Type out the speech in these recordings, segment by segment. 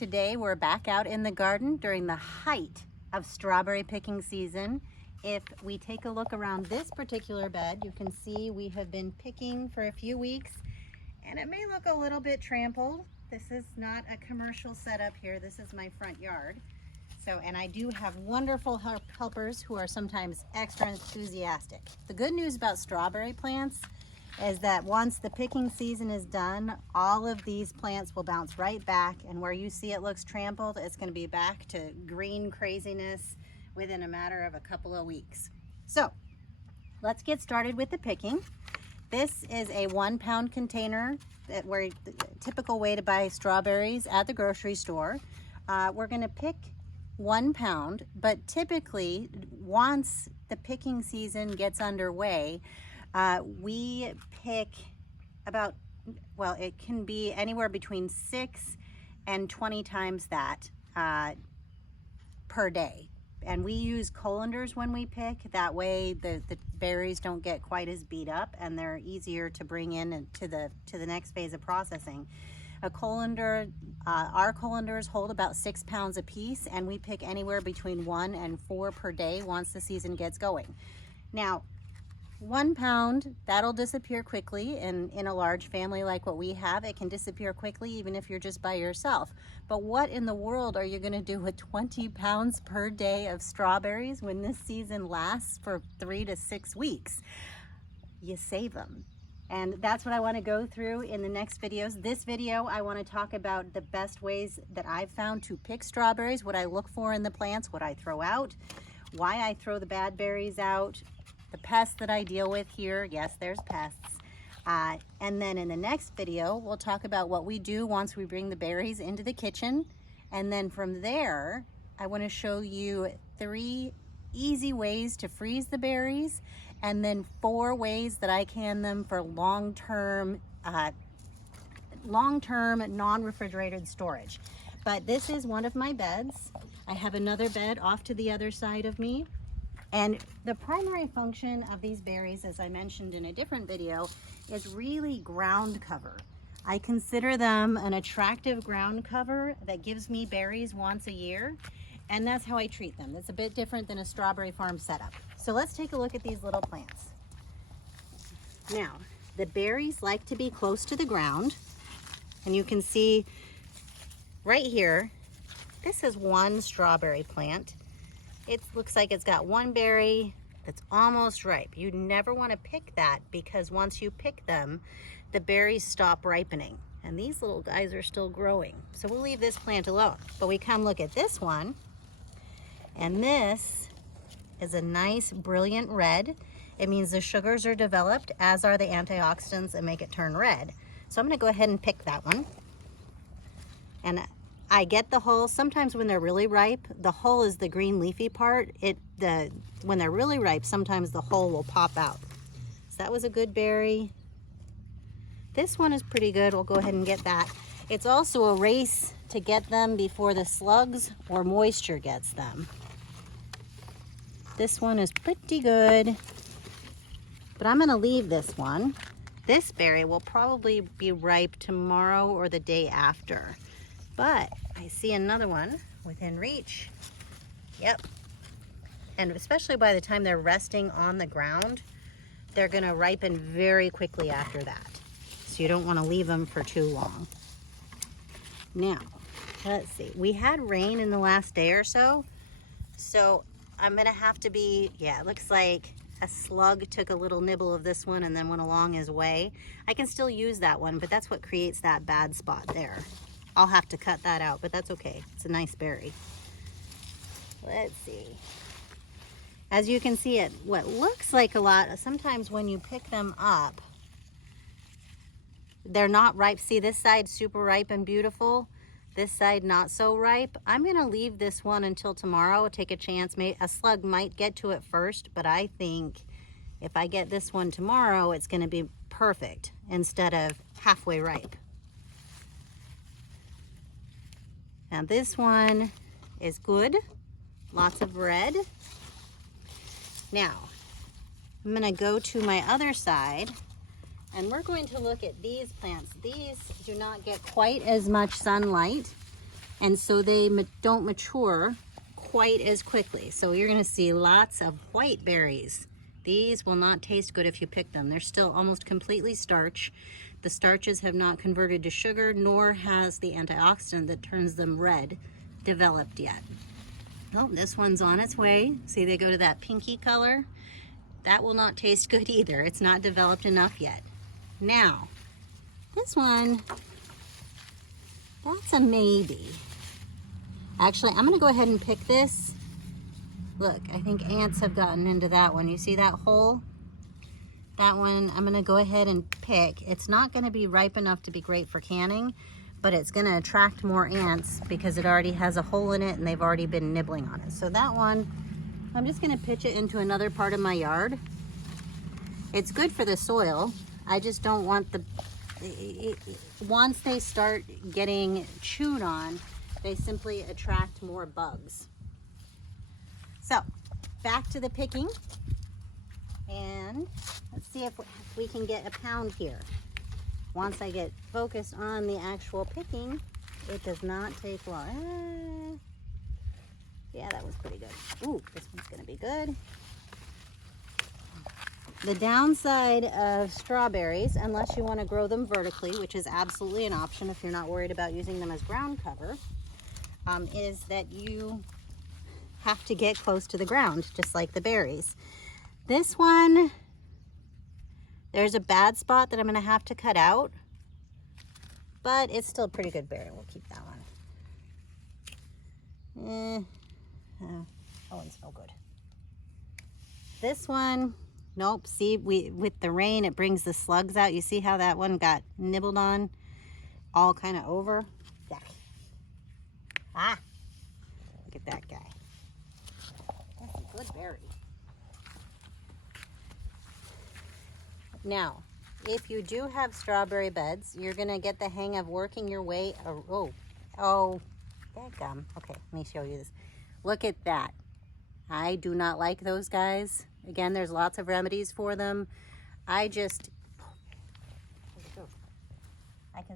Today we're back out in the garden during the height of strawberry picking season. If we take a look around this particular bed, you can see we have been picking for a few weeks and it may look a little bit trampled. This is not a commercial setup here. This is my front yard. And I do have wonderful helpers who are sometimes extra enthusiastic. The good news about strawberry plants is that once the picking season is done, all of these plants will bounce right back, and where you see it looks trampled, it's going to be back to green craziness within a matter of a couple of weeks. So let's get started with the picking. This is a 1 pound container where the typical way to buy strawberries at the grocery store. We're going to pick 1 pound, but typically once the picking season gets underway, we pick about, well, it can be anywhere between 6 and 20 times that per day. And we use colanders when we pick. That way the berries don't get quite as beat up and they're easier to bring in to the next phase of processing. A colander, our colanders hold about 6 pounds a piece, and we pick anywhere between 1 and 4 per day once the season gets going. Now, 1 pound, that'll disappear quickly. In a large family like what we have, it can disappear quickly even if you're just by yourself. But what in the world are you going to do with 20 pounds per day of strawberries when this season lasts for 3 to 6 weeks? You save them. And that's what I want to go through in the next videos. This video, I want to talk about the best ways that I've found to pick strawberries, what I look for in the plants, what I throw out, why I throw the bad berries out, the pests that I deal with here. Yes, there's pests. And then in the next video, we'll talk about what we do once we bring the berries into the kitchen. And then from there, I want to show you 3 easy ways to freeze the berries, and then 4 ways that I can them for long-term non-refrigerated storage. But this is one of my beds. I have another bed off to the other side of me. And the primary function of these berries, as I mentioned in a different video, is really ground cover. I consider them an attractive ground cover that gives me berries once a year. And that's how I treat them. It's a bit different than a strawberry farm setup. So let's take a look at these little plants. Now, the berries like to be close to the ground. And you can see right here, this is one strawberry plant. It looks like it's got 1 berry that's almost ripe. You never want to pick that because once you pick them, the berries stop ripening. And these little guys are still growing. So we'll leave this plant alone. But we come look at this one. And this is a nice, brilliant red. It means the sugars are developed, as are the antioxidants that make it turn red. So I'm going to go ahead and pick that one. And I get the hull. Sometimes when they're really ripe, the hull is the green leafy part. When they're really ripe, sometimes the hull will pop out. So that was a good berry. This one is pretty good. We'll go ahead and get that. It's also a race to get them before the slugs or moisture gets them. This one is pretty good, but I'm gonna leave this one. This berry will probably be ripe tomorrow or the day after, but I see another one within reach. Yep. And especially by the time they're resting on the ground, they're gonna ripen very quickly after that. So you don't wanna leave them for too long. Now, let's see. We had rain in the last day or so, so I'm gonna have to be, yeah, it looks like a slug took a little nibble of this one and then went along his way. I can still use that one, but that's what creates that bad spot there. I'll have to cut that out, but that's okay. It's a nice berry. Let's see. As you can see, it what looks like a lot, sometimes when you pick them up, they're not ripe. See, this side super ripe and beautiful. This side not so ripe. I'm gonna leave this one until tomorrow, take a chance. Maybe a slug might get to it first, but I think if I get this one tomorrow, it's gonna be perfect instead of halfway ripe. Now this one is good, lots of red. Now, I'm gonna go to my other side and we're going to look at these plants. These do not get quite as much sunlight and so they don't mature quite as quickly. So you're gonna see lots of white berries. These will not taste good if you pick them. They're still almost completely starch. The starches have not converted to sugar, nor has the antioxidant that turns them red developed yet. Oh, this one's on its way. See, they go to that pinky color. That will not taste good either. It's not developed enough yet. Now, this one, that's a maybe. Actually, I'm gonna go ahead and pick this. Look, I think ants have gotten into that one. You see that hole? That one, I'm gonna go ahead and pick. It's not gonna be ripe enough to be great for canning, but it's gonna attract more ants because it already has a hole in it and they've already been nibbling on it. So that one, I'm just gonna pitch it into another part of my yard. It's good for the soil. I just don't want once they start getting chewed on, they simply attract more bugs. So back to the picking, and let's see if we can get a pound here. Once I get focused on the actual picking, it does not take long. Yeah, that was pretty good. Ooh, this one's gonna be good. The downside of strawberries, unless you want to grow them vertically, which is absolutely an option if you're not worried about using them as ground cover, is that you have to get close to the ground, just like the berries. This one, there's a bad spot that I'm going to have to cut out, but it's still a pretty good berry. We'll keep that one. That one's no good. This one, nope. See, with the rain, it brings the slugs out. You see how that one got nibbled on, all kind of over? Yuck. Ah, look at that guy. That's a good berry. Now, if you do have strawberry beds, you're gonna get the hang of working your way. Oh, dadgum. Okay, let me show you this. Look at that. I do not like those guys. Again, there's lots of remedies for them. I can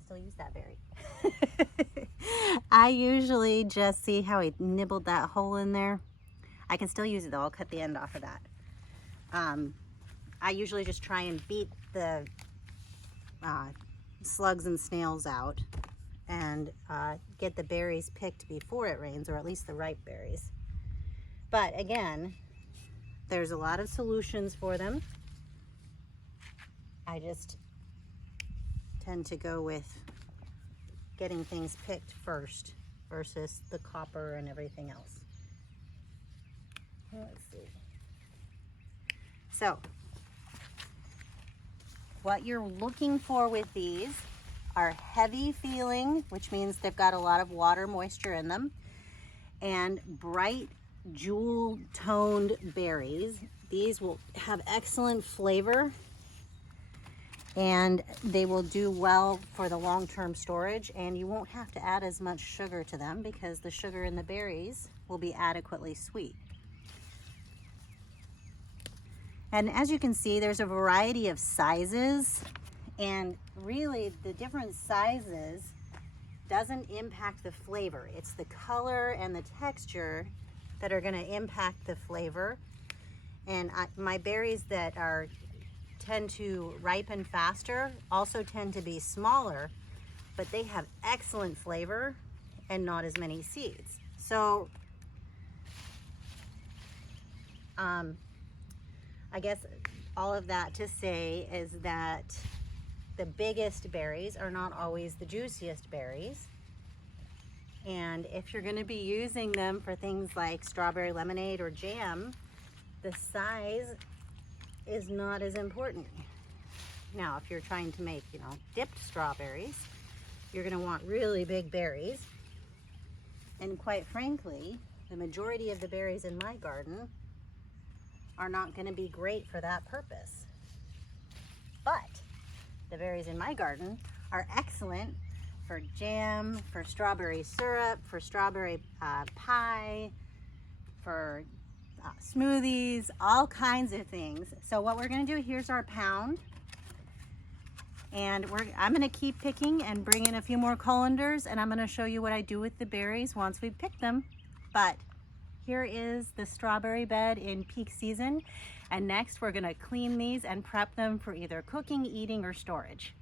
still use that berry. I usually just see how he nibbled that hole in there. I can still use it though. I'll cut the end off of that. I usually just try and beat the slugs and snails out and get the berries picked before it rains, or at least the ripe berries. But again, there's a lot of solutions for them. I just tend to go with getting things picked first versus the copper and everything else. Let's see. So, what you're looking for with these are heavy feeling, which means they've got a lot of water moisture in them, and bright jewel toned berries. These will have excellent flavor and they will do well for the long-term storage, and you won't have to add as much sugar to them because the sugar in the berries will be adequately sweet. And as you can see, there's a variety of sizes, and really the different sizes doesn't impact the flavor. It's the color and the texture that are going to impact the flavor. And my berries that tend to ripen faster also tend to be smaller, but they have excellent flavor and not as many seeds. So I guess all of that to say is that the biggest berries are not always the juiciest berries. And if you're going to be using them for things like strawberry lemonade or jam, the size is not as important. Now, if you're trying to make, dipped strawberries, you're going to want really big berries. And quite frankly, the majority of the berries in my garden are not going to be great for that purpose. But the berries in my garden are excellent for jam, for strawberry syrup, for strawberry pie, for smoothies, all kinds of things. So what we're going to do, here's our pound. And I'm gonna keep picking and bring in a few more colanders, and I'm gonna show you what I do with the berries once we pick them. But here is the strawberry bed in peak season. And next we're gonna clean these and prep them for either cooking, eating, or storage.